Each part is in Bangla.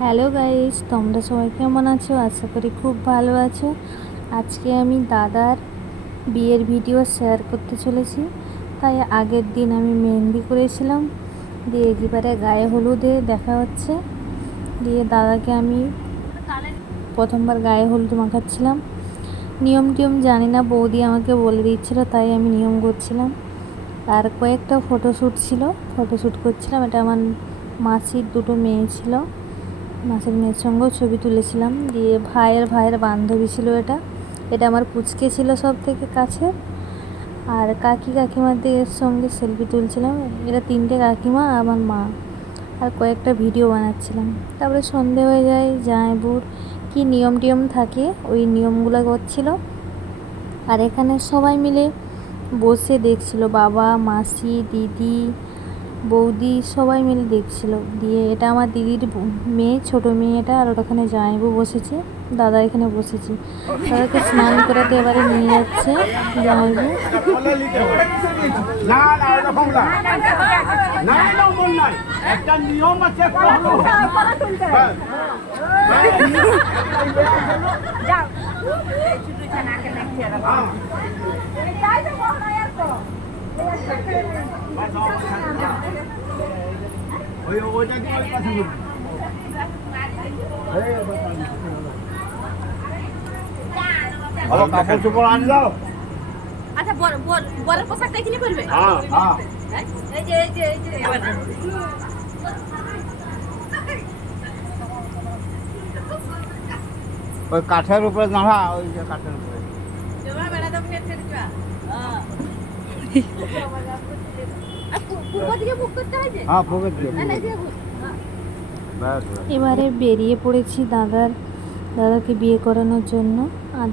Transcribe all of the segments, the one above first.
হ্যালো গাইস, তোমরা সবাই কেমন আছো? আশা করি খুব ভালো আছো। আজকে আমি দাদার বিয়ের ভিডিও শেয়ার করতে চলেছি। তাই আগের দিন আমি মেহেন্দি করেছিলাম, দিয়ে এবারে গায়ে হলুদে দেখা হচ্ছে। দিয়ে দাদাকে আমি প্রথমবার গায়ে হলুদ মাখাচ্ছিলাম। নিয়ম টিয়ম জানি না, বৌদি আমাকে বলে দিচ্ছিলো, তাই আমি নিয়ম করছিলাম। আর কয়েকটা ফটোশ্যুট ছিল, ফটোশ্যুট করছিলাম। এটা আমার মাসির দুটো মেয়ে ছিল, মাসির মেয়ের সঙ্গেও ছবি তুলেছিলাম। দিয়ে ভাইয়ের বান্ধবী ছিল এটা। এটা আমার পুচকে ছিল সব থেকে কাছে। আর কাকিমাদের সঙ্গে সেলফি তুলছিলাম। এরা তিনটে কাকিমা, আমার মা। আর কয়েকটা ভিডিও বানাচ্ছিলাম। তারপরে সন্ধে হয়ে যায়, জামাইবুর কি নিয়ম টিয়ম থাকে ওই নিয়মগুলো করছিল। আর এখানে সবাই মিলে বসে দেখছিল, বাবা, মাসি, দিদি, বৌদি সবাই মিলে দেখছিল। দিয়ে এটা আমার দিদির মেয়ে, ছোট মেয়ে এটা। আর ওখানে জামাইবু বসেছে, দাদা এখানে বসেছি। দাদাকে স্নান করাতে এবারে নিয়ে যাচ্ছে জামাইবু। কাপড় চোপড় আনি দাও। আচ্ছা, বরের পোশাকটা এখানে পরবে। হ্যাঁ হ্যাঁ, এই যে এবার ওই কাঠের উপরে দাঁড়া, ওই যে কাঠের উপরে। জমা বেড়া দাও ফের দিবা। পূর্ব দিকে মুখ করতে হয় যে। হ্যাঁ, পকেট দিয়ে। না না দিয়ে মুখ। ব্যাস ব্যাস। এবারে বেরিয়ে পড়েছি দাদাকে বিয়ে করানোর জন্য। আর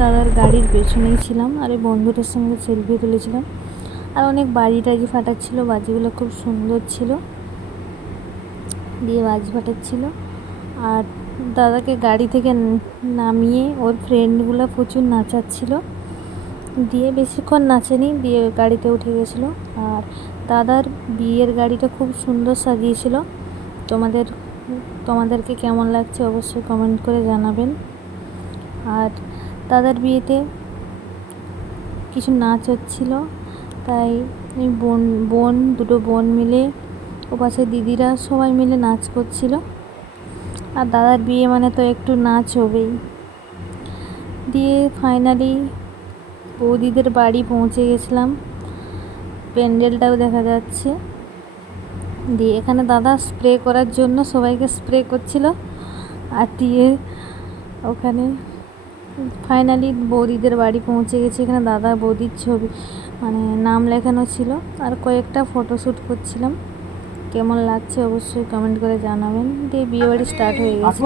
দাদার গাড়ির পেছনেই ছিলাম। আর এই বন্ধুটার সঙ্গে সেলফি তুলেছিলাম। আর অনেক বাজি টাজি ফাটাচ্ছিল, বাজিগুলো খুব সুন্দর ছিল, দিয়ে বাজি ফাটাচ্ছিল। আর দাদাকে গাড়ি থেকে নামিয়ে ওর ফ্রেন্ডগুলো প্রচুর নাচাচ্ছিল। দিয়ে বেশিক্ষণ নাচেনি, দিয়ে গাড়িতে উঠে গেছিলো। আর দাদার বিয়ের গাড়িটা খুব সুন্দর সাজিয়েছিল। তোমাদেরকে কেমন লাগছে অবশ্যই কমেন্ট করে জানাবেন। আর দাদার বিয়েতে কিছু নাচ হচ্ছিল, তাই দুটো বোন মিলে, ও পাশে দিদিরা সবাই মিলে নাচ করছিল। আর দাদার বিয়ে মানে তো একটু নাচ হবেই। দিয়ে ফাইনালি বৌদিদের বাড়ি পৌঁছে গেছিলাম, প্যান্ডেলটাও দেখা যাচ্ছে। দিয়ে এখানে দাদা স্প্রে করার জন্য সবাইকে স্প্রে করছিল। আর দিয়ে ওখানে ফাইনালি বৌদিদের বাড়ি পৌঁছে গেছে। এখানে দাদা বৌদির ছবি মানে নাম লেখানো ছিল। আর কয়েকটা ফটোশ্যুট করছিলাম। কেমন লাগছে অবশ্যই কমেন্ট করে জানাবেন। দিয়ে বিয়ে বাড়ি স্টার্ট হয়ে গেছে।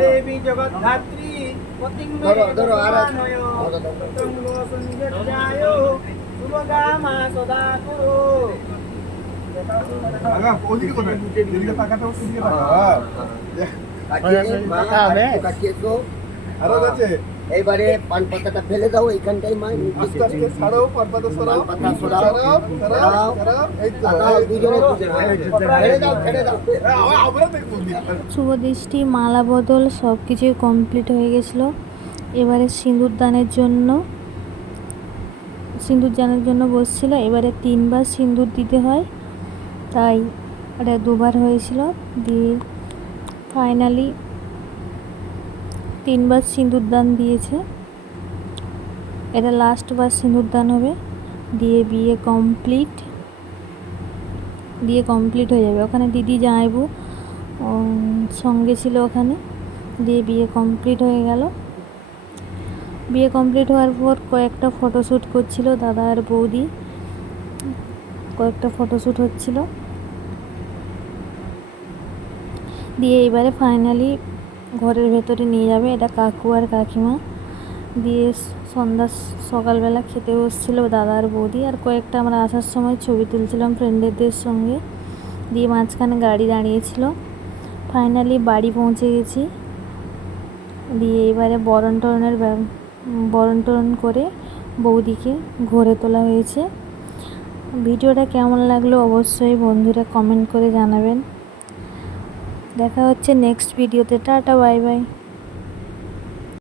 দেবী জগদ্ধাত্রী শুভগামা সদা কুরু। ওদিকে কোথায়? এদিকে তাকাতে হবে, ওদিকে তাকাও। আরো আছে। এইবারে পান পাতাটা ফেলে দাও, এইখানটাই মা আস্তে আস্তে ছাড়াও, পান পাতা সরাও, পান পাতা সরাও, সরাও। এই তো, দাও, দুজনে ফেলে দাও, ফেলে দাও। আমরা দেখবো। শুভ দৃষ্টি, মালা বদল সব কিছুই কমপ্লিট হয়ে গেছিলো। এবারে সিঁদুর দানের জন্য বসছিল। এবারে 3বার সিঁদুর দিতে হয়, তাই এটা 2বার হয়েছিল। দিয়ে ফাইনালি 3বার সিঁদুর দান দিয়েছে। এটা লাস্টবার সিঁদুর দান হবে। দিয়ে বিয়ে কমপ্লিট হয়ে যাবে। ওখানে দিদি জামাইবু সঙ্গে ছিল ওখানে। দিয়ে বিয়ে কমপ্লিট হয়ে গেল। বিয়ে কমপ্লিট হওয়ার পর কয়েকটা ফটোশ্যুট করছিল দাদা আর বৌদি, কয়েকটা ফটোশ্যুট হচ্ছিল। দিয়ে এবারে ফাইনালি ঘরের ভেতরে নিয়ে যাবে। এটা কাকু আর কাকিমা। দিয়ে সকালবেলা খেতে বসছিল দাদা আর বৌদি। আর কয়েকটা আমরা আসার সময় ছবি তুলছিলাম ফ্রেন্ডদের সঙ্গে। দিয়ে মাঝখানে গাড়ি দাঁড়িয়েছিল। ফাইনালি বাড়ি পৌঁছে গেছি। দিয়ে এবারে বরণ টরণ করে বৌদিকে ঘরে তোলা হয়েছে। ভিডিওটা কেমন লাগলো অবশ্যই বন্ধুরা কমেন্ট করে জানাবেন। দেখা হচ্ছে নেক্সট ভিডিওতে। Tata, bye bye.